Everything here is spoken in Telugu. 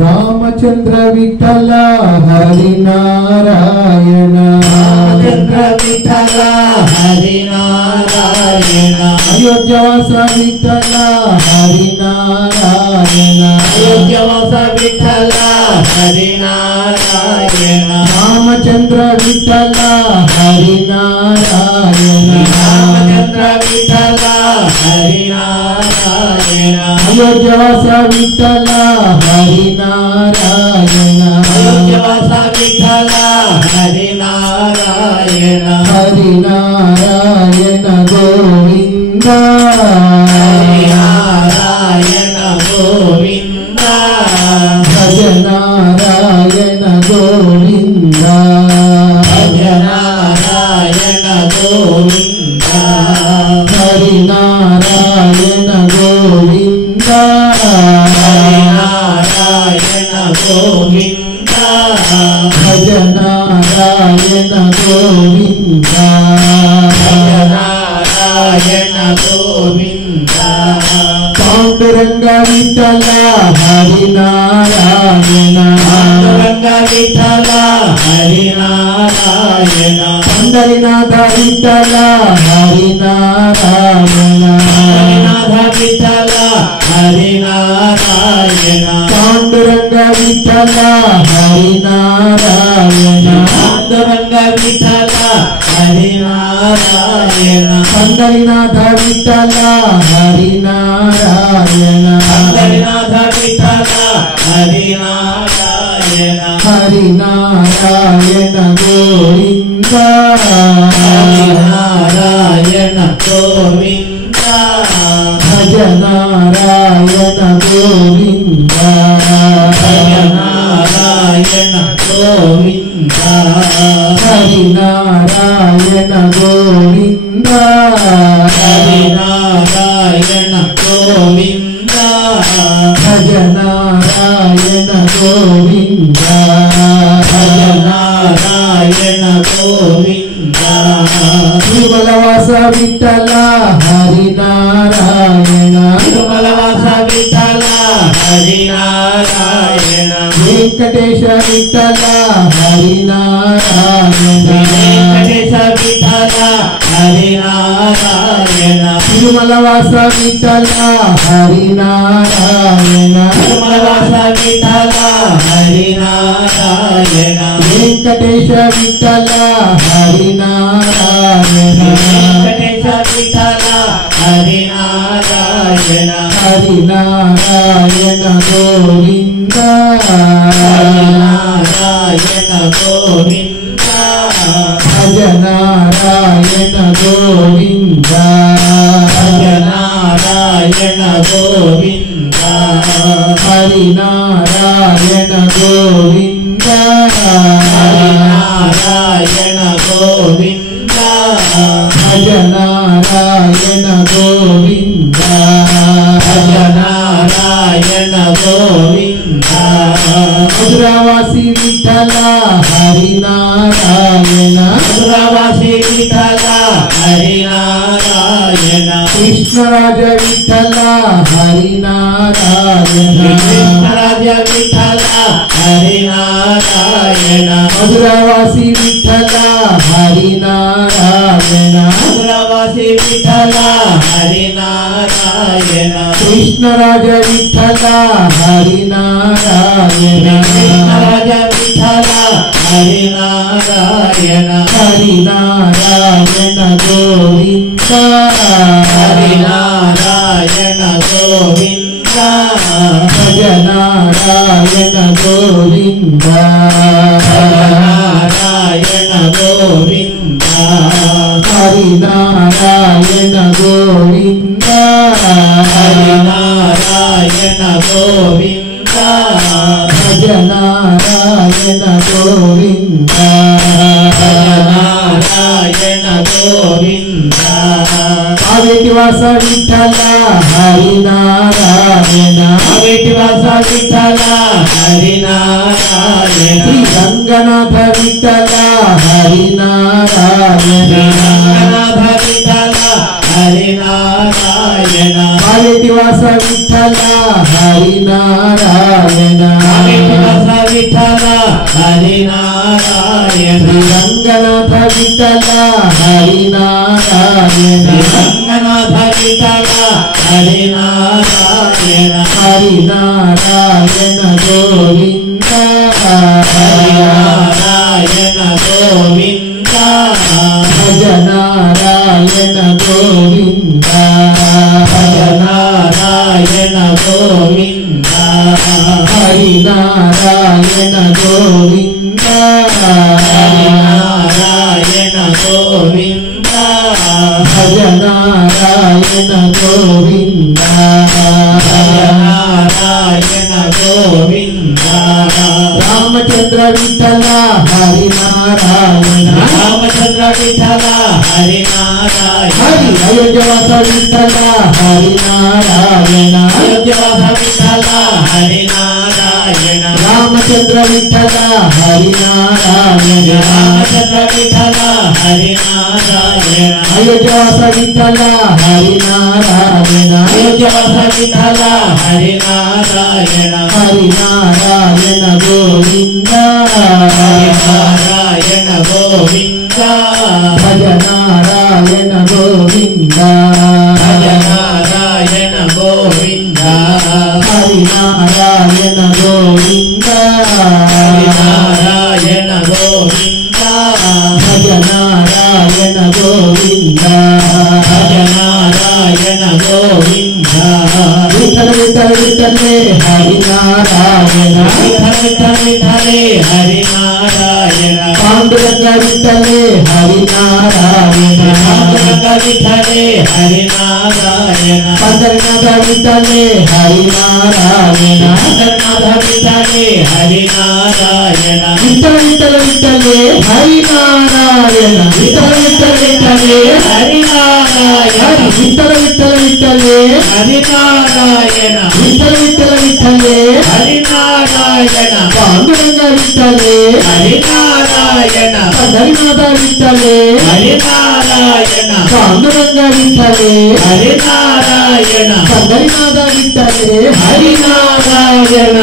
रामचंद्र विठ्ठल हरि नारायण रामचंद्र विठ्ठल हरि नारायण अयोध्यावास विठ्ठल हरि नारायण अयोध्यावास विठ्ठल हरि नारायण रामचंद्र विठ्ठल हरि नारायण रामचंद्र विठ्ठल हरि नारायण अयोध्यावास विठ्ठल हरि नारायण अयोध्यावास विठ्ठल हरि नारायण हरि नारायण गोविंद हरि नारायण गोविंद भज नारायण गोविंद भज नारायण गोविंद हरि नारायण गोविंद हरि नारायण गोविंद भज नारायण गोविंद भज नारायण गोविंद पांडुरंग विठ्ठल हरि नारायण पांडुरंग विठ्ठल हरि नारायण पंढरीनाथ विठ्ठल हरि नारायण हरिनाथ विठ्ठल हरि नारायण पांडुरंग विठ्ठल हरि नारायण पांडुरंग विठ्ठल हरि नारायण पंढरीनाथ विठ्ठल हरि नारायण हरिनाथ विठ्ठल हरि नारायण हरि नारायण गोविंद हरि नारायण गोविंद भज नारायण गोविंद भज नारायण गोविंद हरि नारायण गोविंद हरि नारायण गोविंद भज नारायण गोविंद भज नारायण गोविंद तिरुमलवास विठ्ठल हरि नारायण तिरुमलवास विठ्ठल हरि नारायण वेंकटेश विठ्ठल हरि नारायण वेंकटेश विठ्ठल हरि नारायण तिरुमलवास विठ्ठल हरि नारायण तिरुमलवास विठ्ठल हरि नारायण वेंकटेश विठ्ठल हरि नारायण वेंकटेश विठ्ठल हरि नारायण हरि नारायण गोविंद हरि नारायण गोविंद भज नारायण गोविंद भज नारायण गोविंद हरि नारायण गोविंद हरि नारायण गोविंद भज नारायण गोविंद भज नारायण गोविंद मधुरावासी विठ्ठल हरि नारायण मधुरावासी विठ्ठल हरि नारायण कृष्णराज विठ्ठल हरि नारायण कृष्णराज विठ्ठल हरि नारायण मधुरावासी विठ्ठल हरि नारायण मधुरावासी विठ्ठल हरि नारायण कृष्णराज विठ्ठल हरि नारायण कृष्णराज विठ्ठल हरि नारायण हरि नारायण गोविंद हरि नारायण गोविंद भज नारायण गोविंद भज नारायण गोविंद हरि नारायण गोविंद हरि नारायण गोविंद भज नारायण गोविंद भज नारायण गोविंद अवेटिवास विठ्ठल हरि नारायण अवेटिवास विठ्ठल हरि नारायण रंगनाथ विठ्ठल हरि नारायण रंगनाथ विठ्ठल हरि नारायण హరినారాయణ కావేటివాస విఠల హరినారాయణ కావేటివాస విఠల హరినారాయణ రంగనాథ విఠల హరినారాయణ రంగనాథ విఠల హరినారాయణ హరినారాయణ గోవింద హరినారాయణ గోవింద భజనారాయణ గోవింద భజనారాయణ గోవింద హరినారాయణ గోవింద హరినారాయణ గోవింద భజనారాయణ గోవింద హరినారాయణ గోవింద రామచంద్ర విఠల హరినారాయణ రామచంద్ర విఠల హరినారాయణ హరి అయోధ్యవాస విఠల హరినారాయణ అయోధ్యవాస విఠల హరినారాయణ రామచంద్ర విఠల హరినారాయణ రామచంద్ర విఠల హరినారాయణ అయోధ్యవాస విఠల హరినారాయణ అయోధ్యవాస విఠల హరినారాయణ హరినారాయణ గోవింద హరినారాయణ గోవింద భజనారాయణ గోవింద భజనారాయణ గోవింద హరినారాయణ గోవింద హరినారాయణ గోవింద భజనారాయణ గోవింద భజనారాయణ గోవింద విఠల విఠల విఠలే హరినారాయణ విఠల విఠల విఠలే హరినారాయణ పాండురంగ విఠలే హరినారాయణ పాండురంగ విఠలే హరినారాయణ పండరినాథ విఠలే హరినారాయణ జగన్నాథ విఠలే హరినారాయణ విఠల విఠల విఠలే హరినారాయణ విఠల విఠల విఠలే హరినారాయణ విఠల విఠల విఠలే హరినారాయణ విఠల విఠల విఠలే హరినారాయణ పాండురంగ విఠలే హరినారాయణ పండరినాథ విఠలే హరినారాయణ పాండురంగ విఠలే హరినారాయణ పండరినాథ విఠలే హరినారాయణ